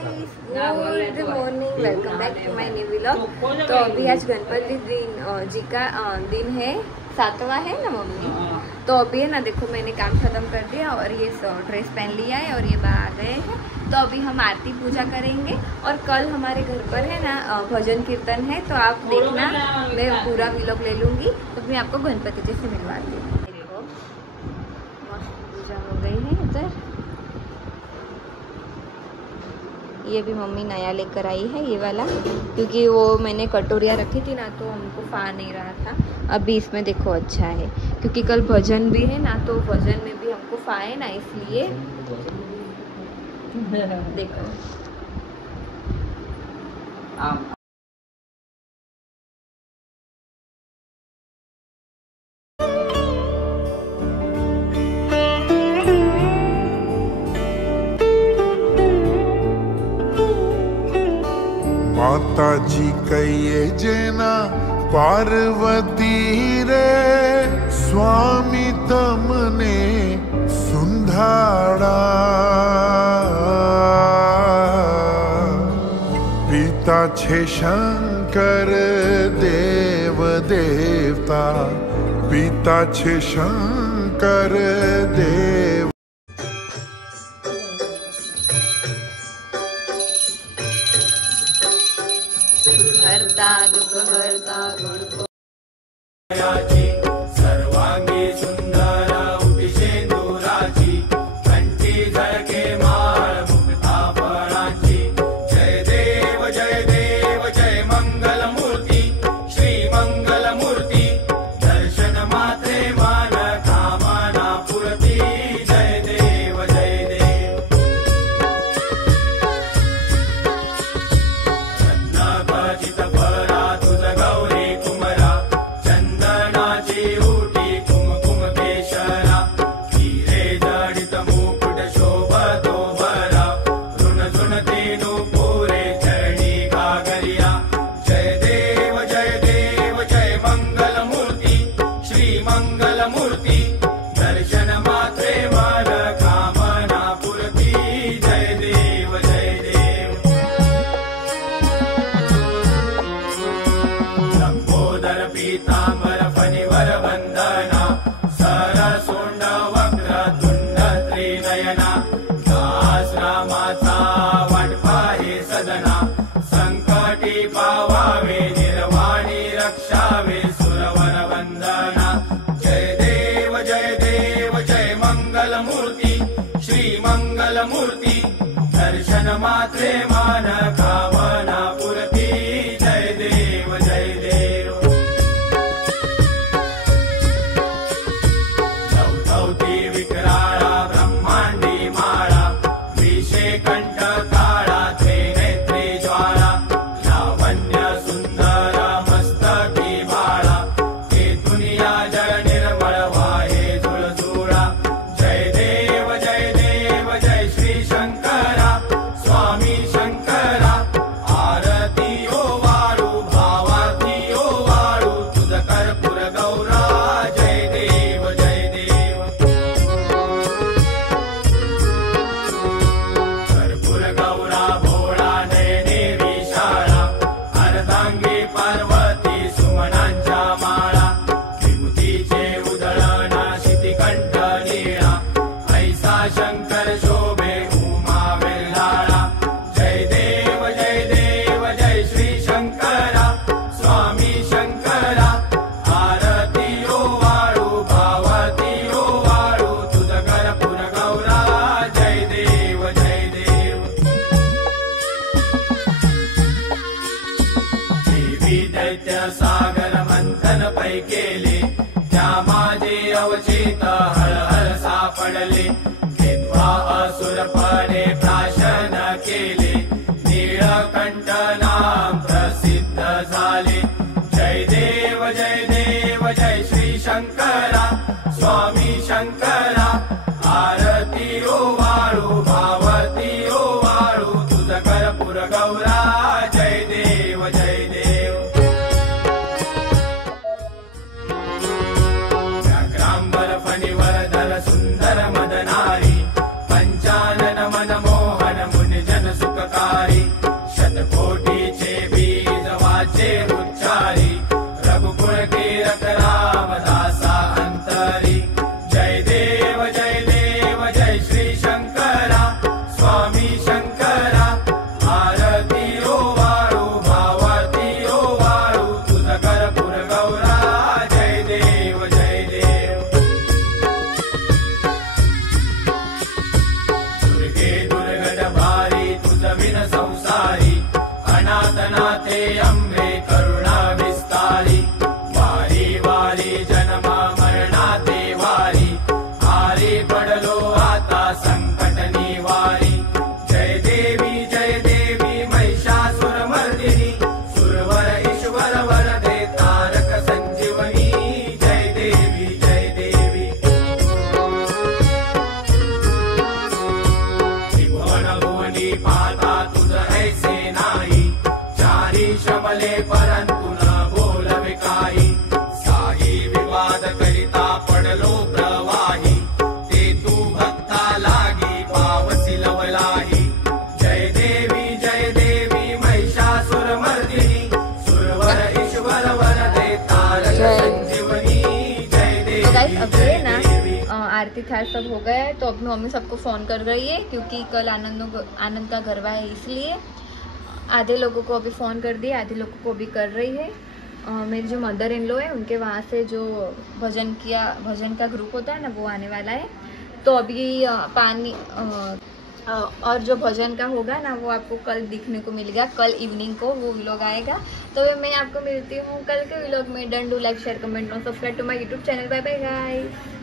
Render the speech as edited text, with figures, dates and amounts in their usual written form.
Good morning, welcome back to my new vlog. तो अभी आज गणपति जी का दिन है, 7वां है ना मम्मी। तो अभी है ना, देखो मैंने काम खत्म कर दिया और ये ड्रेस पहन लिया है और ये बाहर आ गए हैं। तो अभी हम आरती पूजा करेंगे और कल हमारे घर पर है ना भजन कीर्तन है, तो आप देखना, मैं पूरा व्लॉग ले लूँगी। तो मैं आपको गणपति जी से मिलवाती हूँ। देखो मस्त पूजा हो गई है इधर। ये भी मम्मी नया लेकर आई है ये वाला, क्योंकि वो मैंने कटोरियाँ रखी थी ना तो हमको फा नहीं रहा था। अभी इसमें देखो अच्छा है, क्योंकि कल भजन भी है ना, तो भजन में भी हमको फाए ना, इसलिए देखो। माता जी कहिए जेना पार्वती रे, स्वामी तमने सुंधाड़ा। पिता छे शंकर देव देवता, पिता छे शंकर देव। हरता दुख हरता गुण सर्वांगी सुंदर उपिशेंदुराची, कंठी झळके माळ मुक्ता फळाची। जय देव जय देव जय मंगल मूर्ती, श्री मंगल मूर्ती। दर्शन मात्रे मान कामना पूर्ती। जय देव जय देव। रत्नाखचित फळा तुझ गौरी कुमरा, चंदनाची उटी कुमकुम केशरा। हिरे जडित मुकुट शोभतो भरा, ऋणझुणते नुपुरे चरणी गागरिया। जय देव जय देव जय मंगल मूर्ती, श्री मंगल मूर्ती। दर्शन मात्रे मन कामना पूर्ती। जय देव जय देव। लंबोदर पीतांबर फणिवर वंदना, सरसोंड वक्र तुंड त्रिनयना। दास रामाचा वाटपा हे सदना, संकटी पावावे निर्वाणी रक्षावे सुरवर वंदना। जय देव जय देव जय मंगल मूर्ती, श्री मंगल मूर्ती। दर्शन मात्रे मान कामना पूर्ती। जय देव जय देव। चौथौती विक्राळा ब्रह्मांडी माळा, विषे कंठ काळा त्रिनेत्री ज्वाळा। लावण्य सुंदर मस्तकी बाळा, ते दुनिया जळ निर्मळ वाहे झुळझुळा। जय देव जय देव जय श्री शंकरा, स्वामी शंकरा। आरती ओ वाळू भावाती ओ वाळू, तुझ कर्पूर गौरा। जय देव जय देव। कर्पूर गौरा भोळा नयने विशाळा, अर्धांगी पार्वती सुमनांच्या माळा। विभूतीचे उधळण शितिकंठ नीळा, ऐसा शंकर शोभे उमा वेल्हाळा। जय देव जय देव जय श्री शंकरा, स्वामी शंकरा। आरती ओ वाळू भावती ओ वाळू, तुझ कर्पूर गौरा। जय देव जय देव। देवी दैत्य सागर मंथन पै केले, त्या माझे अवचित हळहळ सापडले। विद्वा असुरपणे प्राशन केले, नीळकंठ नाम प्रसिद्ध झाले। जय देव जय देव जय श्री शंकरा, स्वामी शंकरा। आरती ओ वाळू भावती ओ वाळू, तुझ कर्पूर गौरा। जय देव जय देव। व्याघ्रांबर फणिवर धर सुंदर मदनारी, पंचानन मनमोहन मुनिजन सुख सुखकारी शतकोटीचे बीज वाचे उच्चारी रघुकुळ कीरत रामदासा अंतरी जय देव जय श्री शंकरा स्वामी शंकरा आरती ओ वाळू भावाती ओ वाळू तुझ कर्पूर गौरा जय देव दुर्गे दुर्गट भारी तुझ विन संसारी अनाथनाथे अंबे करुणा विस्तारी वारी वारी जन्मा मरणाते वारी आरी पडलो आता संकट निवारी जय देवी महिषासुर मर्दिनी सुरवर ईश्वर वरदे तारक संजीवनी जय देवी त्रिभुवन भुवनी पाता तुझ ऐसे नाही चारी शमले परंतु न बोलवे काही साई विवाद करिता पडलो प्रवाही ते तू भक्ता लागी पावसी लवलाही जय देवी महिषासुर मर्दिनी सुरवर ईश्वर वरदे तारक संजीवनी जय देवी तो गाइस अब ये ना आरती था सब हो गया है, तो अब मम्मी सबको फ़ोन कर रही है क्योंकि कल आनंद का गरबा है, इसलिए आधे लोगों को अभी फ़ोन कर दिया, आधे लोगों को भी कर रही है। मेरी जो मदर इन लो है उनके वहाँ से जो भजन का ग्रुप होता है ना वो आने वाला है। तो अभी पानी और जो भजन का होगा ना वो आपको कल दिखने को मिलेगा, कल इवनिंग को वो व्लॉग आएगा। तो मैं आपको मिलती हूँ कल के व्लॉग में। Don't do like share comment no subscribe to my YouTube channel. Bye bye guys.